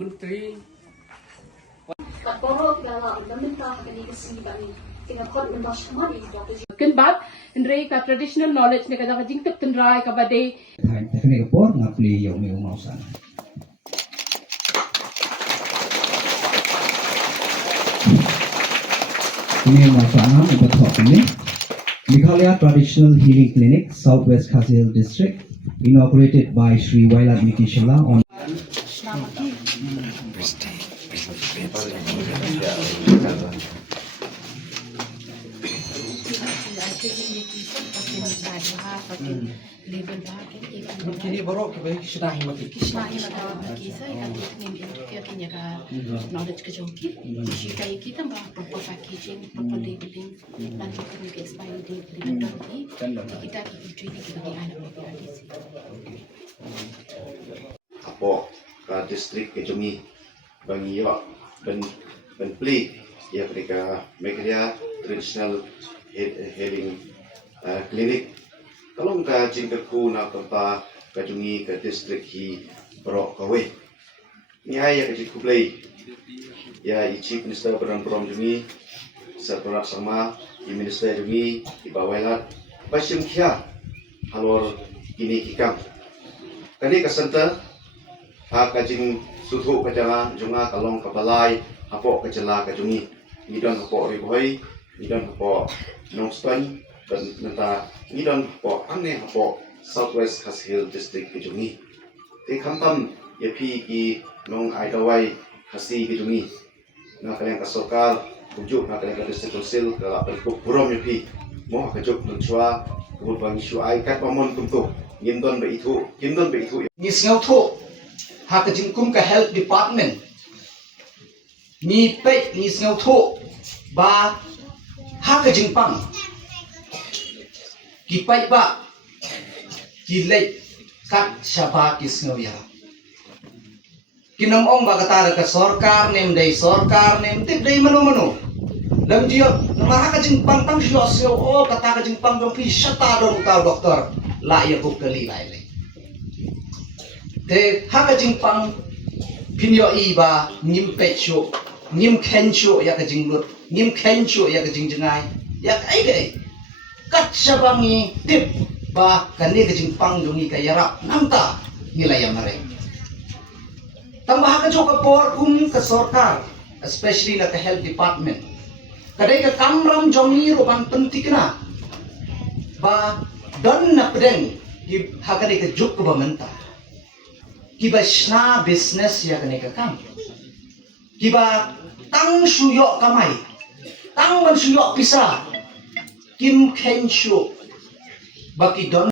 Menteri Ken bat ndrei ka traditional knowledge ne ka jing tuk tendrai ka bade Hai teknik por ngapli yo mi mau sana. Ini mau sana buat hok ini. Meghalaya Traditional Healing Clinic, Southwest Khasi Hills District, inaugurated by Sri Wailat Nikishala on Kini baru kita sudah mati. Knowledge ke jongki, kita kita bah proper packaging, proper labeling, dan kita juga expiry date dengan kita training kita di anak BPRDC. Apo ka distrik Kejongi bangi yo ben pli ya mereka Meghalaya Traditional Healing Clinic kalau ka jingkerku na kota Kejongi ke distrik hi bro kawe ni ya ke jiku play ya i chief minister Bram Jongi serta sama i minister Jongi i bawailat basim khia halor kini kikam kani ka center ha kajing suthu kajanga junga kalong kabalai hapo kajala kajungi nidon hapo riboi nidon hapo nongspan dan nenta nidon hapo angne hapo Southwest Khasi Hills District kajungi te khampam yapi ki nong aidawai khasi kajungi na kalian ka sokar ujuk na kalian ka district council ka pelkuk burom yapi mo kajuk nunchwa kubur bangi shu ai kat pamon kumtu gimdon be itu Nisngau tho haka jingkum ka health department ni pe nisngau tho ba haka jingpang ki pai ba ki lei kat shaba kisngau ya kinam ong ba kata ka sarkar nem tip dei mano lam jio nama haka jingpang tang shio sio o kata ka jingpang dong pi shata dong ta doktor la ya ko kali lai te haka jingpang pinyo iba nim pecho nim kencho ya ka jinglut nim kencho ya ka jingjengai ya kai kai kat sabangi tip ba kani ka jingpang dungi ka yarap namta nilai mare tambah haka joka por ka sarkar especially na ka health department kadai ka kamram jongi roban pentikna ba don na pedeng ki haka ka juk ba menta kiba shna business ya kane ka kam kiba tang suyo kamai tang man suyo pisa kim kenshu baki don